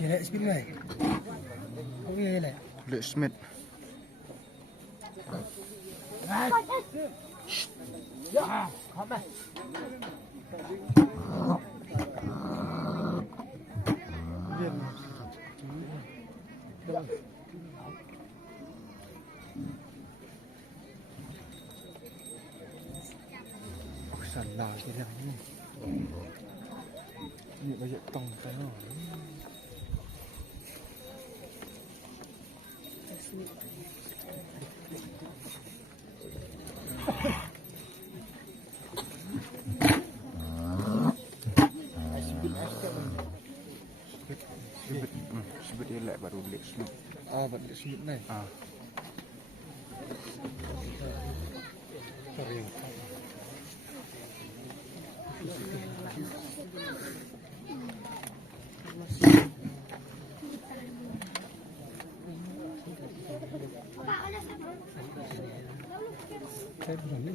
Jelek speed mai. Okey jelek. Lek Smith. Ya, apa? Salah dia ni. Ni banyak tong kan. Sebut dia lek baru lek Smith. Ah, buat Lek Smith ni. Ah. Sorry. Saya belum ni.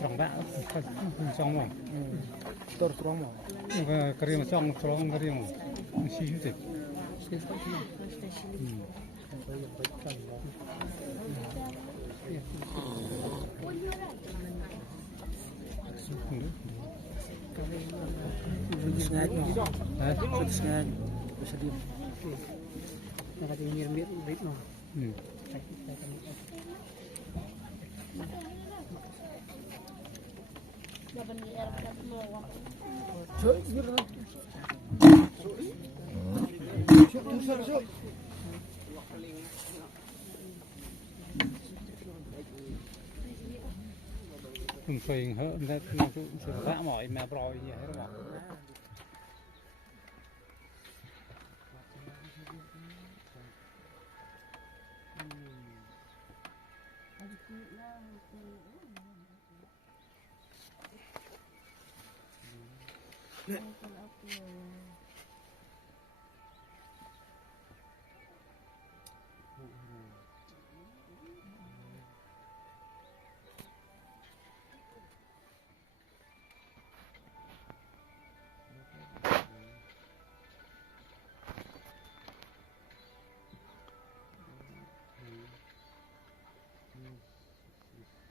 Trong bão, trong rồi. Tôi trong rồi. Cái riêng trong cái riêng xí xí thịt. Sengaja, sengaja, bisa di. Yang kata nyirmit, bit no. Không phình hơn ra nó cũng sẽ vã mỏi mà bòi gì hết rồi.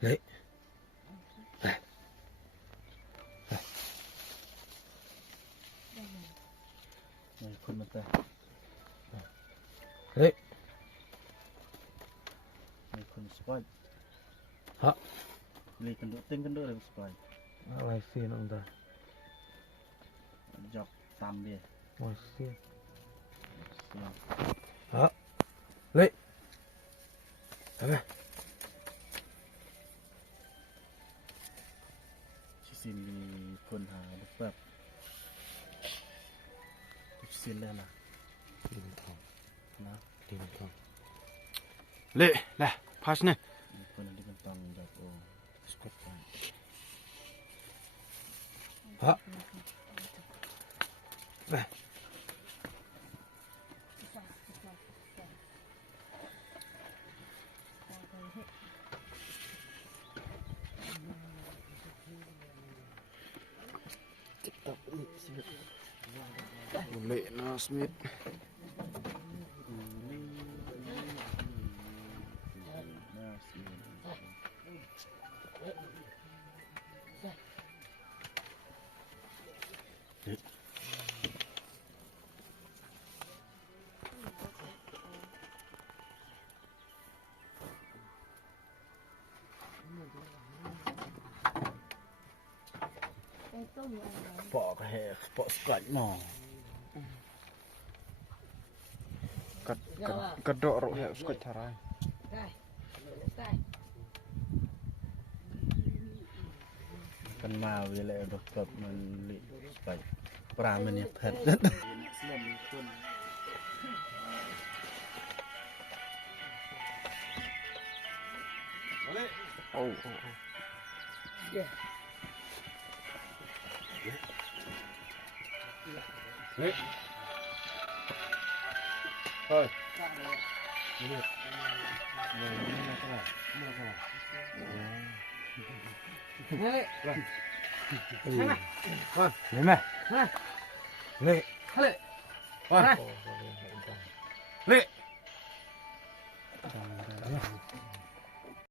Đấy. Này. Này, con mặt ta. Đấy. Này, con spot. Hả? Lấy cần đỡ là spot. Lại phiền ông ta. Dọc tam đi. Ôi xiên. Hả? Lấy. Đây. Xin đi con hà được bập. Xin lên nào. Xin thòng. Nào, xin thòng. Lệ, này, pass này. Con đi con tòng được ô. Scott. Hả? Đây. Lệ nó Smith. Bỏ cái hệ bỏ sạch nọ cắt đọ rộ hệ sạch thà rai kan mau je le doktor men li spai pra men ya pet Oh, oh, oh. Thôi. Lên này. Lệ. Lệ. Lệ.